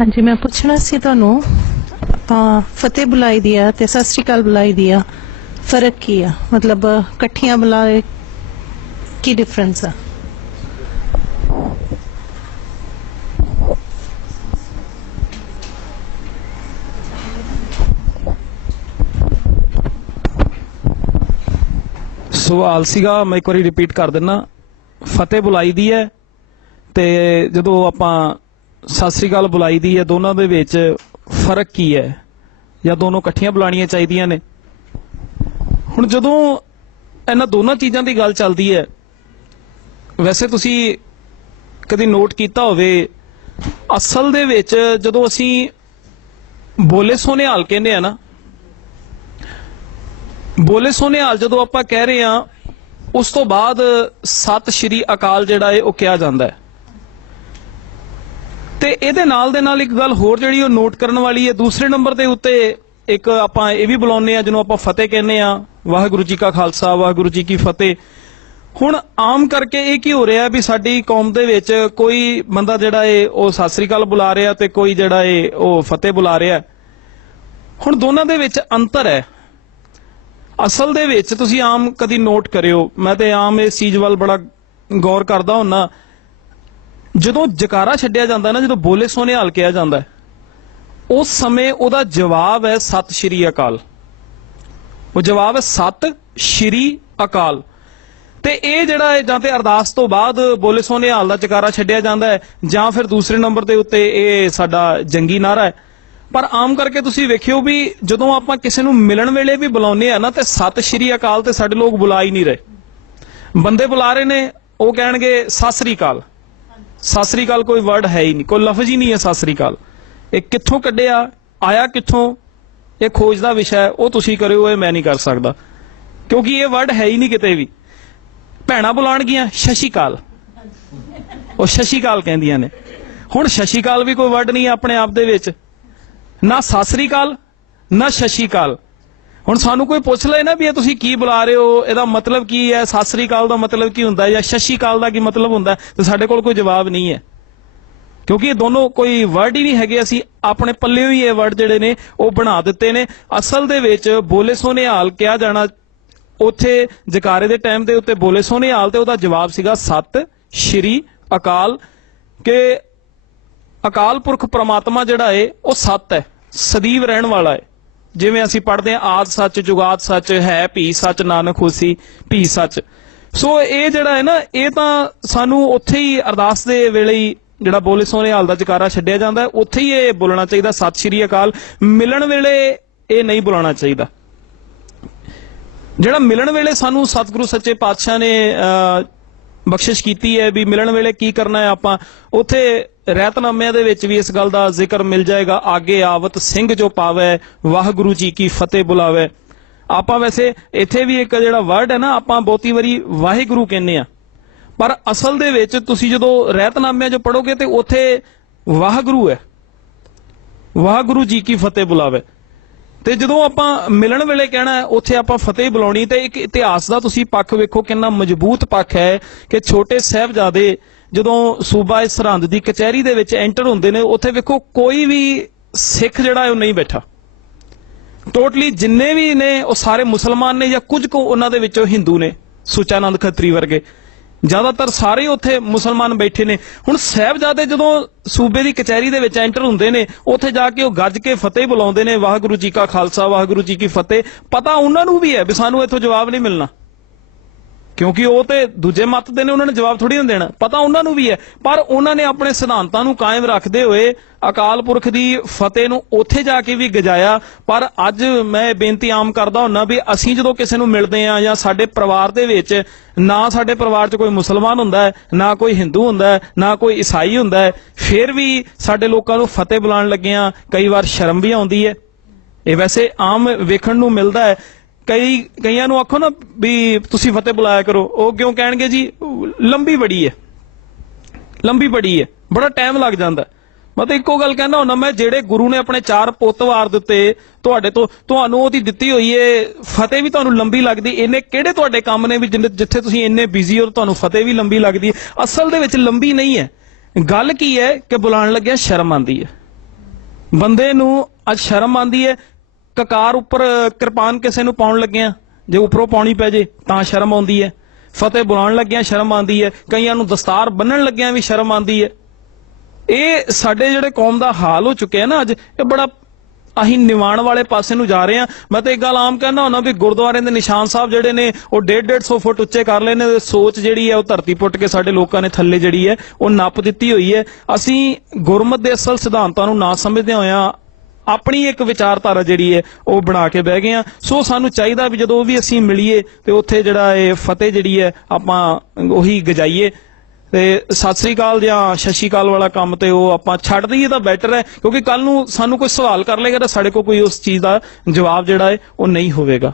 ਹਾਂਜੀ, ਮੈਂ ਪੁੱਛਣਾ ਸੀ ਤੁਹਾਨੂੰ, ਤਾਂ ਫਤਿਹ ਬੁਲਾਈ ਦੀ ਆ ਤੇ ਸਤਿ ਸ਼੍ਰੀ ਅਕਾਲ ਬੁਲਾਈ ਦੀ ਆ। ਫ਼ਰਕ ਕੀ ਆ? ਮਤਲਬ, ਇਕੱਠੀਆਂ ਬੁਲਾਏ ਕੀ ਡਿਫਰੈਂਸ ਆ? ਸਵਾਲ ਸੀਗਾ, ਮੈਂ ਇੱਕ ਵਾਰੀ ਰਿਪੀਟ ਕਰ ਦਿੰਨਾ। ਫਤਿਹ ਬੁਲਾਈ ਦੀ ਹੈ ਤੇ ਜਦੋਂ ਆਪਾਂ ਸਤਿ ਸ੍ਰੀ ਅਕਾਲ ਬੁਲਾਈ ਦੀ ਹੈ। ਦੋਨਾਂ ਦੇ ਵਿੱਚ ਫ਼ਰਕ ਕੀ ਹੈ? ਜਾਂ ਦੋਨੋਂ ਇਕੱਠੀਆਂ ਬੁਲਾਣੀਆਂ ਚਾਹੀਦੀਆਂ ਨੇ? ਹੁਣ ਜਦੋਂ ਇਹਨਾਂ ਦੋਨਾਂ ਚੀਜ਼ਾਂ ਦੀ ਗੱਲ ਚੱਲਦੀ ਹੈ, ਵੈਸੇ ਤੁਸੀਂ ਕਦੀ ਨੋਟ ਕੀਤਾ ਹੋਵੇ, ਅਸਲ ਦੇ ਵਿੱਚ ਜਦੋਂ ਅਸੀਂ ਬੋਲੇ ਸੋਨੇ ਹਾਲ ਕਹਿੰਦੇ ਆ ਨਾ, ਬੋਲੇ ਸੋਨੇ ਹਾਲ ਜਦੋਂ ਆਪਾਂ ਕਹਿ ਰਹੇ ਆ ਉਸ ਤੋਂ ਬਾਅਦ ਸਤਿ ਸ਼੍ਰੀ ਅਕਾਲ ਜਿਹੜਾ ਹੈ ਉਹ ਕਿਹਾ ਜਾਂਦਾ ਹੈ। ਤੇ ਇਹਦੇ ਨਾਲ ਦੇ ਨਾਲ ਇੱਕ ਗੱਲ ਹੋਰ ਜਿਹੜੀ ਉਹ ਨੋਟ ਕਰਨ ਵਾਲੀ ਹੈ, ਦੂਸਰੇ ਨੰਬਰ ਦੇ ਉੱਤੇ ਇੱਕ ਆਪਾਂ ਇਹ ਵੀ ਬੁਲਾਉਂਦੇ ਆ ਜਿਹਨੂੰ ਆਪਾਂ ਫਤਿਹ ਕਹਿੰਦੇ ਆ ਵਾਹਿਗੁਰੂ ਜੀ ਕਾ ਖਾਲਸਾ, ਵਾਹਿਗੁਰੂ ਜੀ ਕੀ ਫਤਿਹ। ਹੁਣ ਆਮ ਕਰਕੇ ਇਹ ਕੀ ਹੋ ਰਿਹਾ ਵੀ ਸਾਡੀ ਕੌਮ ਦੇ ਵਿੱਚ ਕੋਈ ਬੰਦਾ ਜਿਹੜਾ ਏ ਉਹ ਸਤਿ ਸ੍ਰੀ ਅਕਾਲ ਬੁਲਾ ਰਿਹਾ ਤੇ ਕੋਈ ਜਿਹੜਾ ਏ ਉਹ ਫਤਿਹ ਬੁਲਾ ਰਿਹਾ ਹੁਣ ਦੋਨਾਂ ਦੇ ਵਿੱਚ ਅੰਤਰ ਹੈ। ਅਸਲ ਦੇ ਵਿੱਚ ਤੁਸੀਂ ਆਮ ਕਦੀ ਨੋਟ ਕਰਿਓ। ਮੈਂ ਤੇ ਆਮ ਇਸ ਚੀਜ਼ ਵੱਲ ਬੜਾ ਗੌਰ ਕਰਦਾ ਹੁੰਨਾ। ਜਦੋਂ ਜਕਾਰਾ ਛੱਡਿਆ ਜਾਂਦਾ ਨਾ, ਜਦੋਂ ਬੋਲੇ ਸੋਨੇ ਹਾਲ ਕਿਹਾ ਜਾਂਦਾ ਉਸ ਸਮੇਂ ਉਹਦਾ ਜਵਾਬ ਹੈ ਸਤਿ ਸ਼੍ਰੀ ਅਕਾਲ। ਉਹ ਜਵਾਬ ਹੈ ਸਤਿ ਸ਼੍ਰੀ ਅਕਾਲ। ਤੇ ਇਹ ਜਿਹੜਾ ਹੈ, ਜਾਂ ਤੇ ਅਰਦਾਸ ਤੋਂ ਬਾਅਦ ਬੋਲੇ ਸੋਨੇ ਹਾਲ ਦਾ ਜਕਾਰਾ ਛੱਡਿਆ ਜਾਂਦਾ ਹੈ, ਜਾਂ ਫਿਰ ਦੂਸਰੇ ਨੰਬਰ ਦੇ ਉੱਤੇ ਇਹ ਸਾਡਾ ਜੰਗੀ ਨਾਰਾ ਹੈ। ਪਰ ਆਮ ਕਰਕੇ ਤੁਸੀਂ ਵੇਖਿਓ ਵੀ ਜਦੋਂ ਆਪਾਂ ਕਿਸੇ ਨੂੰ ਮਿਲਣ ਵੇਲੇ ਵੀ ਬੁਲਾਉਂਦੇ ਆ ਨਾ, ਤੇ ਸਤਿ ਸ਼੍ਰੀ ਅਕਾਲ ਤੇ ਸਾਡੇ ਲੋਕ ਬੁਲਾ ਹੀ ਨਹੀਂ ਰਹੇ। ਬੰਦੇ ਬੁਲਾ ਰਹੇ ਨੇ, ਉਹ ਕਹਿਣਗੇ ਸਤਿ ਸ਼੍ਰੀ ਅਕਾਲ। ਸਤਿ ਸ਼੍ਰੀ ਅਕਾਲ ਕੋਈ ਵਰਡ ਹੈ ਹੀ ਨਹੀਂ, ਕੋਈ ਲਫ਼ਜ਼ ਹੀ ਨਹੀਂ ਹੈ ਸਤਿ ਸ਼੍ਰੀ ਅਕਾਲ ਇਹ ਕਿੱਥੋਂ ਕੱਢਿਆ, ਆਇਆ ਕਿੱਥੋਂ, ਇਹ ਖੋਜ ਦਾ ਵਿਸ਼ਾ ਹੈ, ਉਹ ਤੁਸੀਂ ਕਰਿਓ, ਇਹ ਮੈਂ ਨਹੀਂ ਕਰ ਸਕਦਾ। ਕਿਉਂਕਿ ਇਹ ਵਰਡ ਹੈ ਹੀ ਨਹੀਂ ਕਿਤੇ ਵੀ। ਭੈਣਾ ਬੁਲਾਣਗੀਆਂ ਸ਼ਸ਼ੀਕਾਲ। ਉਹ ਸ਼ਸ਼ੀਕਾਲ ਕਹਿੰਦੀਆਂ ਨੇ। ਹੁਣ ਸ਼ਸ਼ੀਕਾਲ ਵੀ ਕੋਈ ਵਰਡ ਨਹੀਂ ਹੈ ਆਪਣੇ ਆਪ ਦੇ ਵਿੱਚ। ਨਾ ਸਤਿ ਸ੍ਰੀ ਅਕਾਲ ਨਾ ਸ਼ਸ਼ੀਕਾਲ। ਹੁਣ ਸਾਨੂੰ ਕੋਈ ਪੁੱਛ ਲਏ ਨਾ ਵੀ ਇਹ ਤੁਸੀਂ ਕੀ ਬੁਲਾ ਰਹੇ ਹੋ, ਇਹਦਾ ਮਤਲਬ ਕੀ ਹੈ? ਸਤਿ ਸ੍ਰੀ ਅਕਾਲ ਦਾ ਮਤਲਬ ਕੀ ਹੁੰਦਾ ਜਾਂ ਸ਼ਸ਼ੀ ਕਾਲ ਦਾ ਕੀ ਮਤਲਬ ਹੁੰਦਾ ਹੈ? ਤੇ ਸਾਡੇ ਕੋਲ ਕੋਈ ਜਵਾਬ ਨਹੀਂ ਹੈ। ਕਿਉਂਕਿ ਇਹ ਦੋਨੋਂ ਕੋਈ ਵਰਡ ਹੀ ਨਹੀਂ ਹੈਗੇ, ਅਸੀਂ ਆਪਣੇ ਪੱਲੇ ਹੀ ਇਹ ਵਰਡ ਜਿਹੜੇ ਨੇ, ਉਹ ਬਣਾ ਦਿੱਤੇ ਨੇ। ਅਸਲ ਦੇ ਵਿੱਚ ਬੋਲੇ ਸੋਨੇ ਹਾਲ ਕਿਹਾ ਜਾਣਾ, ਉੱਥੇ ਜਕਾਰੇ ਦੇ ਟਾਈਮ ਦੇ ਉੱਤੇ ਬੋਲੇ ਸੋਨੇ ਹਾਲ ਤੇ ਉਹਦਾ ਜਵਾਬ ਸੀਗਾ ਸਤ, ਸ਼੍ਰੀ ਅਕਾਲ। ਕਿ ਅਕਾਲ ਪੁਰਖ ਪ੍ਰਮਾਤਮਾ ਜਿਹੜਾ ਏ, ਉਹ ਸੱਤ ਹੈ, ਸਦੀਵ ਰਹਿਣ ਵਾਲਾ ਹੈ ਜਿਵੇਂ ਅਸੀਂ ਪੜ੍ਹਦੇ ਹਾਂ ਆਦ ਸੱਚ ਜੁਗਾਦ ਸੱਚ ਹੈ ਭੀ ਸੱਚ ਨਾਨਕ ਹੋਸੀ ਭੀ ਸੱਚ। ਸੋ ਇਹ ਜਿਹੜਾ ਹੈ ਨਾ ਇਹ ਤਾਂ ਸਾਨੂੰ ਉੱਥੇ ਹੀ ਅਰਦਾਸ ਦੇ ਵੇਲੇ ਹੀ ਜਿਹੜਾ ਬੋਲੇ ਸੋਹਣੇ ਹਾਲ ਦਾ ਜਕਾਰਾ ਛੱਡਿਆ ਜਾਂਦਾ ਉੱਥੇ ਹੀ ਇਹ ਬੋਲਣਾ ਚਾਹੀਦਾ। ਸਤਿ ਸ਼੍ਰੀ ਅਕਾਲ। ਮਿਲਣ ਵੇਲੇ ਇਹ ਨਹੀਂ ਬੁਲਾਉਣਾ ਚਾਹੀਦਾ। ਜਿਹੜਾ ਮਿਲਣ ਵੇਲੇ ਸਾਨੂੰ ਸਤਿਗੁਰੂ ਸੱਚੇ ਪਾਤਸ਼ਾਹ ਨੇ ਅਹ, ਬਖਸ਼ਿਸ਼ ਕੀਤੀ ਹੈ ਵੀ ਮਿਲਣ ਵੇਲੇ ਕੀ ਕਰਨਾ ਹੈ ਆਪਾਂ ਉੱਥੇ ਰਹਿਤਨਾਮਿਆਂ ਦੇ ਵਿੱਚ ਵੀ ਇਸ ਗੱਲ ਦਾ ਜ਼ਿਕਰ ਮਿਲ ਜਾਏਗਾ। ਆਗੇ ਆਵਤ ਸਿੰਘ ਜੋ ਪਾਵੇ, ਵਾਹਿਗੁਰੂ ਜੀ ਕੀ ਫਤਿਹ ਬੁਲਾਵੇ। ਆਪਾਂ ਵੈਸੇ ਇੱਥੇ ਵੀ ਇੱਕ ਜਿਹੜਾ ਵਰਡ ਹੈ ਨਾ, ਆਪਾਂ ਬਹੁਤੀ ਵਾਰੀ ਵਾਹਿਗੁਰੂ ਕਹਿੰਦੇ ਆ ਪਰ ਅਸਲ ਦੇ ਵਿੱਚ ਤੁਸੀਂ ਜਦੋਂ ਰਹਿਤਨਾਮਿਆਂ 'ਚ ਪੜੋਗੇ ਤੇ ਉੱਥੇ ਵਾਹਿਗੁਰੂ ਹੈ। ਵਾਹਿਗੁਰੂ ਜੀ ਕੀ ਫਤਿਹ ਬੁਲਾਵੇ। ਤੇ ਜਦੋਂ ਆਪਾਂ ਮਿਲਣ ਵੇਲੇ ਕਹਿਣਾ ਉੱਥੇ ਆਪਾਂ ਫਤਿਹ ਬੁਲਾਉਣੀ, ਤੇ ਇੱਕ ਇਤਿਹਾਸ ਦਾ ਤੁਸੀਂ ਪੱਖ ਵੇਖੋ ਕਿੰਨਾ ਮਜ਼ਬੂਤ ਪੱਖ ਹੈ ਕਿ ਛੋਟੇ ਸਾਹਿਬਜ਼ਾਦੇ ਜਦੋਂ ਸੂਬਾ ਇਸ ਸਰਹੰਦ ਦੀ ਕਚਹਿਰੀ ਦੇ ਵਿੱਚ ਐਂਟਰ ਹੁੰਦੇ ਨੇ, ਉੱਥੇ ਵੇਖੋ ਕੋਈ ਵੀ ਸਿੱਖ ਜਿਹੜਾ ਹੈ ਉਹ ਨਹੀਂ ਬੈਠਾ। ਟੋਟਲੀ ਜਿੰਨੇ ਵੀ ਨੇ, ਉਹ ਸਾਰੇ ਮੁਸਲਮਾਨ ਨੇ ਜਾਂ ਕੁਝ ਕੁ ਉਹਨਾਂ ਦੇ ਵਿੱਚੋਂ ਹਿੰਦੂ ਨੇ, ਸੁਚਾਨੰਦ ਖੱਤਰੀ ਵਰਗੇ। ਜ਼ਿਆਦਾਤਰ ਸਾਰੇ ਉੱਥੇ ਮੁਸਲਮਾਨ ਬੈਠੇ ਨੇ। ਹੁਣ ਸਾਹਿਬਜ਼ਾਦੇ ਜਦੋਂ ਸੂਬੇ ਦੀ ਕਚਹਿਰੀ ਦੇ ਵਿੱਚ ਐਂਟਰ ਹੁੰਦੇ ਨੇ, ਉੱਥੇ ਜਾ ਕੇ ਉਹ ਗੱਜ ਕੇ ਫਤਿਹ ਬੁਲਾਉਂਦੇ ਨੇ, ਵਾਹਿਗੁਰੂ ਜੀ ਕਾ ਖਾਲਸਾ, ਵਾਹਿਗੁਰੂ ਜੀ ਕੀ ਫਤਿਹ। ਪਤਾ ਉਹਨਾਂ ਨੂੰ ਵੀ ਹੈ ਵੀ ਸਾਨੂੰ ਇੱਥੋਂ ਜਵਾਬ ਨਹੀਂ ਮਿਲਣਾ। ਕਿਉਂਕਿ ਉਹ ਤੇ ਦੂਜੇ ਮਤ ਦੇ ਨੇ, ਉਹਨਾਂ ਨੇ ਜਵਾਬ ਥੋੜੀ ਨਾ ਦੇਣਾ। ਪਤਾ ਉਹਨਾਂ ਨੂੰ ਵੀ ਹੈ, ਪਰ ਉਹਨਾਂ ਨੇ ਆਪਣੇ ਸਿਧਾਂਤਾਂ ਨੂੰ ਕਾਇਮ ਰੱਖਦੇ ਹੋਏ ਅਕਾਲ ਪੁਰਖ ਦੀ ਫਤਿਹ ਨੂੰ ਉੱਥੇ ਜਾ ਕੇ ਵੀ ਗਜਾਇਆ। ਪਰ ਅੱਜ ਮੈਂ ਬੇਨਤੀ ਆਮ ਕਰਦਾ ਹੁੰਨਾ ਵੀ ਅਸੀਂ ਜਦੋਂ ਕਿਸੇ ਨੂੰ ਮਿਲਦੇ ਆ ਜਾਂ ਸਾਡੇ ਪਰਿਵਾਰ ਦੇ ਵਿੱਚ ਨਾ ਸਾਡੇ ਪਰਿਵਾਰ 'ਚ ਕੋਈ ਮੁਸਲਮਾਨ ਹੁੰਦਾ ਹੈ, ਨਾ ਕੋਈ ਹਿੰਦੂ ਹੁੰਦਾ ਹੈ, ਨਾ ਕੋਈ ਈਸਾਈ ਹੁੰਦਾ ਹੈ, ਫਿਰ ਵੀ ਸਾਡੇ ਲੋਕਾਂ ਨੂੰ ਫਤਿਹ ਬੁਲਾਉਣ ਲੱਗਿਆਂ ਕਈ ਵਾਰ ਸ਼ਰਮ ਵੀ ਆਉਂਦੀ ਹੈ। ਇਹ ਵੈਸੇ ਆਮ ਵੇਖਣ ਨੂੰ ਮਿਲਦਾ ਹੈ ਕਈ ਕਈਆਂ ਨੂੰ ਆਖੋ ਨਾ ਵੀ ਤੁਸੀਂ ਫਤਿਹ ਬੁਲਾਇਆ ਕਰੋ, ਉਹ ਕਿਉਂ ਕਹਿਣਗੇ ਜੀ, ਲੰਬੀ ਬੜੀ ਹੈ। ਲੰਬੀ ਬੜੀ ਹੈ। ਬੜਾ ਟਾਈਮ ਲੱਗ ਜਾਂਦਾ। ਮੈਂ ਤਾਂ ਇੱਕੋ ਗੱਲ ਕਹਿੰਦਾ ਹੁੰਦਾ, ਮੈਂ ਜਿਹੜੇ ਗੁਰੂ ਨੇ ਆਪਣੇ ਚਾਰ ਪੁੱਤ ਵਾਰ ਦਿੱਤੇ, ਤੁਹਾਡੇ ਤੋਂ, ਤੁਹਾਨੂੰ ਉਹਦੀ ਦਿੱਤੀ ਹੋਈ ਏ, ਫਤਿਹ ਵੀ ਤੁਹਾਨੂੰ ਲੰਬੀ ਲੱਗਦੀ ਇਹਨੇ ਕਿਹੜੇ ਤੁਹਾਡੇ ਕੰਮ ਨੇ ਵੀ ਜਿੰਨੇ- ਜਿੱਥੇ ਤੁਸੀਂ ਇੰਨੇ ਬਿਜ਼ੀ ਹੋ ਤੁਹਾਨੂੰ ਫਤਿਹ ਵੀ ਲੰਬੀ ਲੱਗਦੀ ਹੈ ਅਸਲ ਦੇ ਵਿੱਚ ਲੰਬੀ ਨਹੀਂ ਹੈ। ਗੱਲ ਕੀ ਹੈ ਕਿ ਬੁਲਾਉਣ ਲੱਗਿਆ ਸ਼ਰਮ ਆਉਂਦੀ ਹੈ। ਬੰਦੇ ਨੂੰ ਅੱਜ ਸ਼ਰਮ ਆਂਦੀ ਹੈ ਕਕਾਰ ਉੱਪਰ ਕਿਰਪਾਨ ਕਿਸੇ ਨੂੰ ਪਾਉਣ ਲੱਗਿਆ ਜੇ ਉੱਪਰੋਂ ਪਾਉਣੀ ਪੈ ਜੇ, ਤਾਂ ਸ਼ਰਮ ਆਉਂਦੀ ਹੈ। ਫਤਿਹ ਬੁਲਾਉਣ ਲੱਗਿਆ ਸ਼ਰਮ ਆਉਂਦੀ ਹੈ। ਕਈਆਂ ਨੂੰ ਦਸਤਾਰ ਬੰਨਣ ਲੱਗਿਆ ਵੀ ਸ਼ਰਮ ਆਉਂਦੀ ਹੈ। ਇਹ ਸਾਡੇ ਜਿਹੜੇ ਕੌਮ ਦਾ ਹਾਲ ਹੋ ਚੁੱਕਿਆ ਨਾ ਅੱਜ, ਇਹ ਬੜਾ ਅਸੀਂ ਨਿਵਾਣ ਵਾਲੇ ਪਾਸੇ ਨੂੰ ਜਾ ਰਹੇ ਹਾਂ। ਮੈਂ ਤਾਂ ਇੱਕ ਗੱਲ ਆਮ ਕਹਿੰਦਾ ਹੁੰਦਾ ਵੀ ਗੁਰਦੁਆਰੇ ਦੇ ਨਿਸ਼ਾਨ ਸਾਹਿਬ ਜਿਹੜੇ ਨੇ, ਉਹ 1.5 150 ਫੁੱਟ ਉੱਚੇ ਕਰ ਲਏ ਨੇ। ਸੋਚ ਜਿਹੜੀ ਹੈ, ਉਹ ਧਰਤੀ ਪੁੱਟ ਕੇ ਸਾਡੇ ਲੋਕਾਂ ਨੇ ਥੱਲੇ ਜਿਹੜੀ ਹੈ, ਉਹ ਨੱਪ ਦਿੱਤੀ ਹੋਈ ਹੈ। ਅਸੀਂ ਗੁਰਮਤ ਦੇ ਅਸਲ ਸਿਧਾਂਤਾਂ ਨੂੰ ਨਾ ਸਮਝਦੇ ਹੋਇਆਂ ਆਪਣੀ ਇੱਕ ਵਿਚਾਰਧਾਰਾ ਜਿਹੜੀ ਹੈ ਉਹ ਬਣਾ ਕੇ ਬਹਿ ਗਏ ਆ। ਸੋ ਸਾਨੂੰ ਚਾਹੀਦਾ ਵੀ ਜਦੋਂ ਵੀ ਅਸੀਂ ਮਿਲੀਏ ਤੇ ਉੱਥੇ ਜਿਹੜਾ ਇਹ ਫਤਿਹ ਜਿਹੜੀ ਹੈ ਆਪਾਂ ਉਹੀ ਗਜਾਈਏ। ਤੇ ਸਤਿ ਸ੍ਰੀ ਅਕਾਲ ਜਾਂ ਸਤਿ ਸ਼੍ਰੀ ਅਕਾਲ ਵਾਲਾ ਕੰਮ ਤੇ ਉਹ ਆਪਾਂ ਛੱਡ ਦਈਏ ਤਾਂ ਬੈਟਰ ਹੈ, ਕਿਉਂਕਿ ਕੱਲ ਨੂੰ ਸਾਨੂੰ ਕੋਈ ਸਵਾਲ ਕਰ ਲੇਗਾ ਤਾਂ ਸਾਡੇ ਕੋਲ ਕੋਈ ਉਸ ਚੀਜ਼ ਦਾ ਜਵਾਬ ਜਿਹੜਾ ਹੈ ਉਹ ਨਹੀਂ ਹੋਵੇਗਾ।